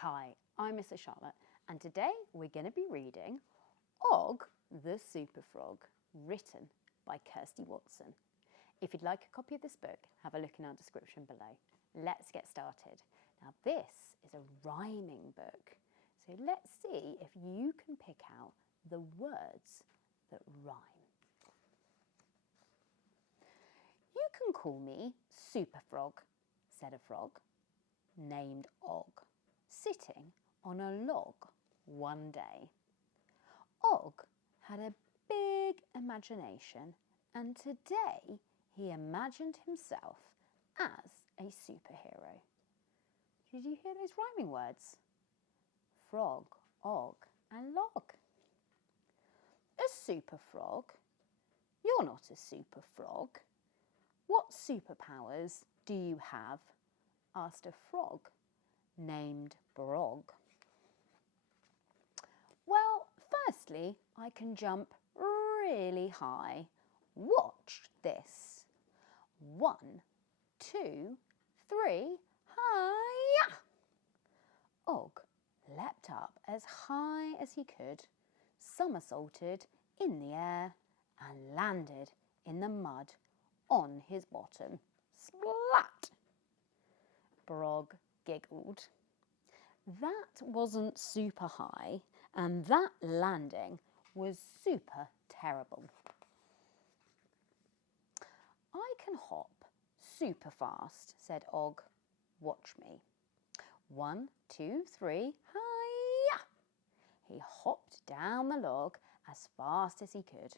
Hi, I'm Mrs. Charlotte, and today we're going to be reading Ogg the Super Frog, written by Kirstie Watson. If you'd like a copy of this book, have a look in our description below. Let's get started. Now, this is a rhyming book, so let's see if you can pick out the words that rhyme. You can call me Super Frog, said a frog named Ogg, sitting on a log one day. Ogg had a big imagination, and today he imagined himself as a superhero. Did you hear those rhyming words? Frog, Ogg, and log. A super frog? You're not a super frog. What superpowers do you have? Asked a frog named Brog. Well, firstly, I can jump really high. Watch this. 1, 2, 3, hi-ya! Ogg leapt up as high as he could, somersaulted in the air, and landed in the mud on his bottom. Splat! Brog giggled. That wasn't super high, and that landing was super terrible. I can hop super fast, said Ogg. Watch me. 1, 2, 3, hi-ya! He hopped down the log as fast as he could.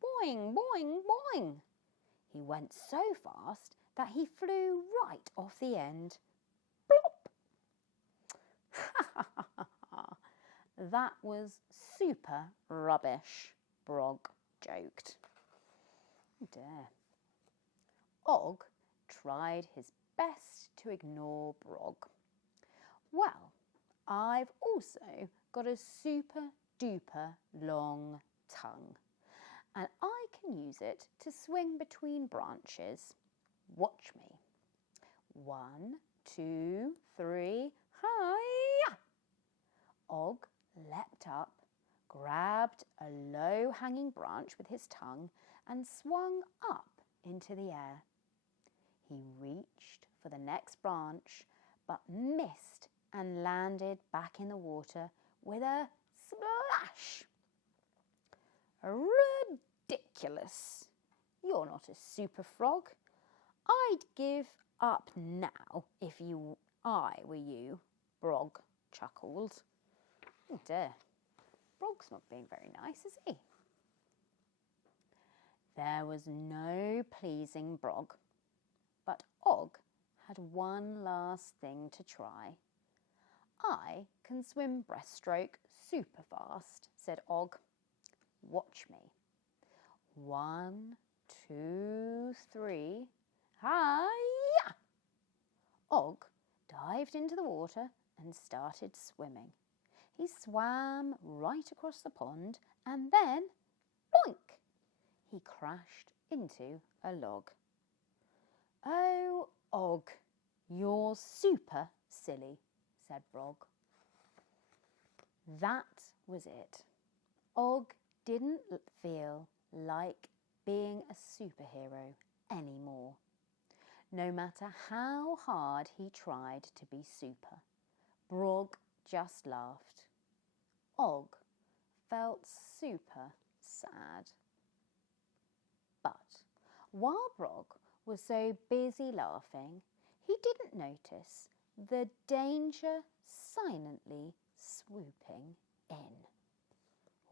Boing, boing, boing! He went so fast that he flew right off the end. That was super rubbish, Brog joked. Oh dear. Ogg tried his best to ignore Brog. Well, I've also got a super duper long tongue, and I can use it to swing between branches. Watch me. 1, 2, 3, hi-ya! Ogg leapt up, grabbed a low-hanging branch with his tongue and swung up into the air. He reached for the next branch but missed and landed back in the water with a splash. Ridiculous! You're not a super frog. I'd give up now if I were you, Brog chuckled. Oh dear, Brog's not being very nice, is he? There was no pleasing Brog, but Ogg had one last thing to try. I can swim breaststroke super fast, said Ogg. Watch me. 1, 2, 3, hi-ya! Ogg dived into the water and started swimming. He swam right across the pond and then, boink, he crashed into a log. Oh, Ogg, you're super silly, said Brog. That was it. Ogg didn't feel like being a superhero anymore. No matter how hard he tried to be super, Brog just laughed. Ogg felt super sad. But while Brog was so busy laughing, he didn't notice the danger silently swooping in.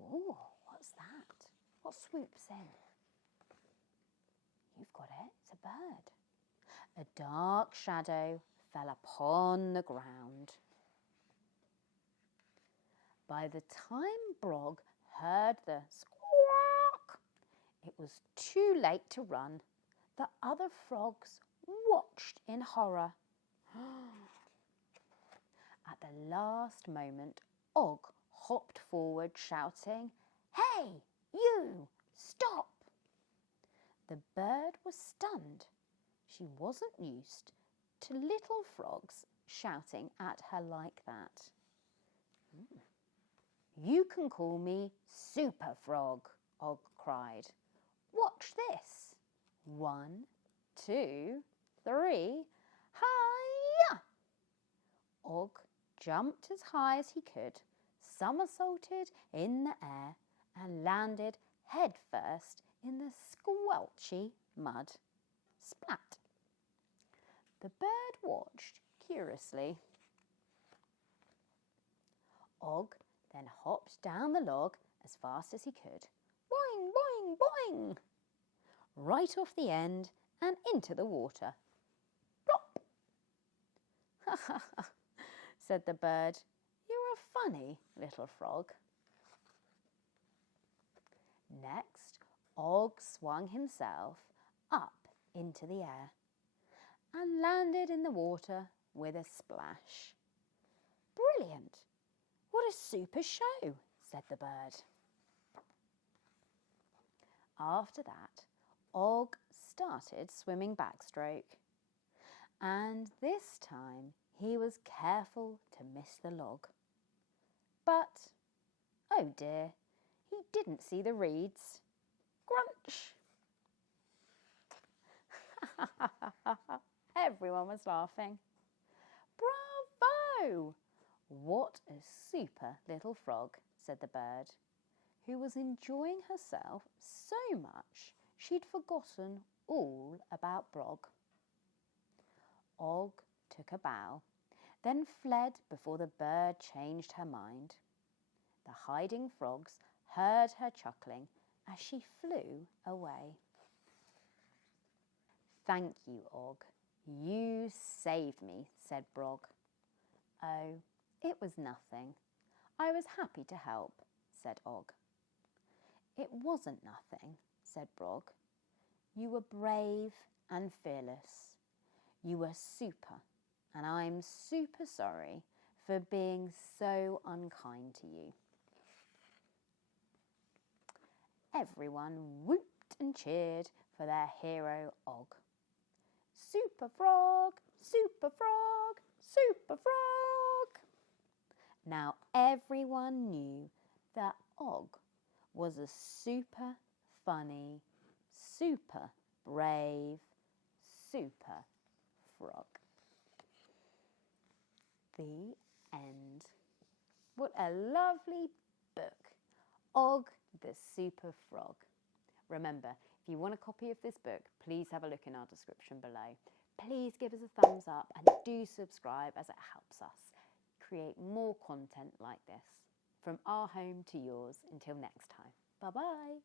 Oh, what's that? What swoops in? You've got it, it's a bird. A dark shadow fell upon the ground. By the time Brog heard the squawk, it was too late to run. The other frogs watched in horror. At the last moment, Ogg hopped forward, shouting, "Hey, you, stop!" The bird was stunned. She wasn't used to little frogs shouting at her like that. You can call me Super Frog, Ogg cried. Watch this. 1, 2, 3, hi-ya! Ogg jumped as high as he could, somersaulted in the air and landed head first in the squelchy mud. Splat! The bird watched curiously. Ogg then hopped down the log as fast as he could. Boing, boing, boing! Right off the end and into the water. Plop! Ha ha ha, said the bird. You're a funny little frog. Next, Ogg swung himself up into the air and landed in the water with a splash. Brilliant! What a super show, said the bird. After that, Ogg started swimming backstroke, and this time he was careful to miss the log. But, oh dear, he didn't see the reeds. Crunch! Everyone was laughing. Bravo! What a super little frog, said the bird, who was enjoying herself so much she'd forgotten all about Brog. Ogg took a bow, then fled before the bird changed her mind. The hiding frogs heard her chuckling as she flew away. Thank you, Ogg. You saved me, said Brog. Oh, it was nothing. I was happy to help, said Ogg. It wasn't nothing, said Brog. You were brave and fearless. You were super, and I'm super sorry for being so unkind to you. Everyone whooped and cheered for their hero Ogg. Super Frog, Super Frog, Super Frog! Now everyone knew that Ogg was a super funny, super brave, super frog. The end. What a lovely book. Ogg the Super Frog. Remember, if you want a copy of this book, please have a look in our description below. Please give us a thumbs up and do subscribe, as it helps us create more content like this. From our home to yours. Until next time. Bye-bye.